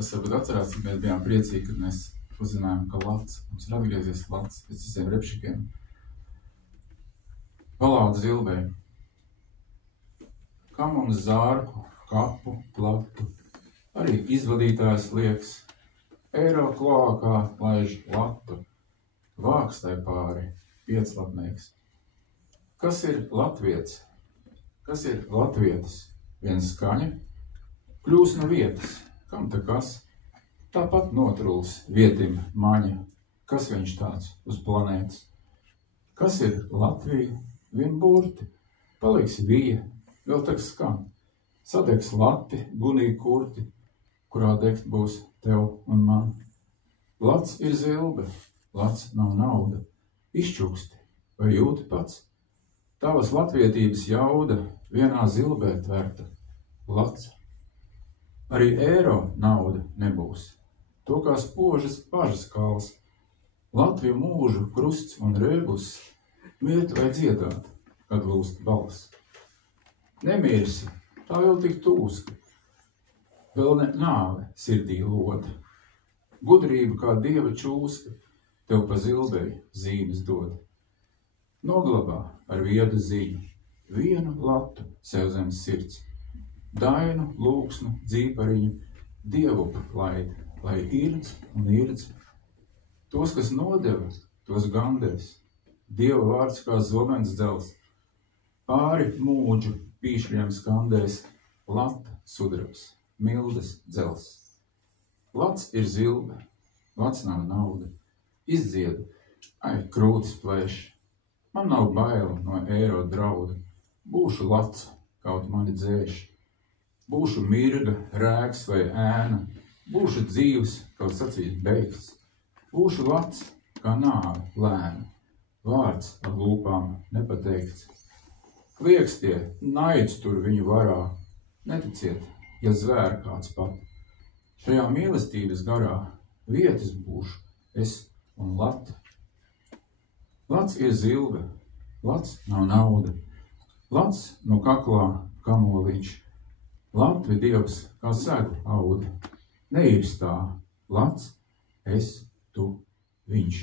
Kas varbūt atcerās, ka mēs bijām priecīgi, kad mēs uzzinājām, ka Lats, mums ir atgriezies Lats pēc visiem repšikiem. Palāda zilbē. Kam mums zārku, kapu, platu, arī izvadītājs liekas, eiro klākā laiž latu, vākstai pāri, pieclatnieks. Kas ir latviets? Kas ir latvietis? Viens skaņa, kļūs no vietas, kam ta kas? Tāpat notruls vietim maņa, kas viņš tāds uz planētas? Kas ir Latvija? Vien burti, paliks vija, vēl tak skan. Sadegs lati, gunīgi kurti, kurā degt būs tev un man. Lats ir zilbe, lats nav nauda, izčuksti, vai jūti pats? Tavas latvietības jauda vienā zilbē tverta, lats. Arī eiro nauda nebūs, to kā spožas bažas kals. Latviju mūžu krusts un rēbus, miet vai dziedāt, kad lūst balss. Nemirsi, tā vēl tik tūska, vēl ne nāve sirdī loda. Gudrība kā dieva čūska, tev pa zilbei zīmes dod. Noglabā ar viedu ziņu, vienu latu sev zem sirds. Dainu, lūksnu, dzīpariņu, dievupa laid, lai irdz un irdz. Tos, kas nodeva, tos gandēs, dieva vārds kā zobens dzels. Pāri mūģu pīšļiem skandēs, lata sudrabs, mildes dzels. Lats ir zilbe, lats nav nauda, izdziedu, ai, krūtis plēš. Man nav baila no eiro drauda, būšu lats, kaut mani dzēš. Būšu mirga, rēks vai ēna, būšu dzīvs, kaut sacīt beigts. Būšu lats, kā nāve lēna, vārds ar lūpām nepateikts. Kliekstie, naids tur viņu varā, neticiet, ja zvēr kāds pat. Šajā mīlestības garā vietas būšu es un lati. Lats ir zilbe, lats nav nauda, lats no kaklā kamoliņš. Latvi dievs kā segu auda, neirstā, lats, es, tu, viņš.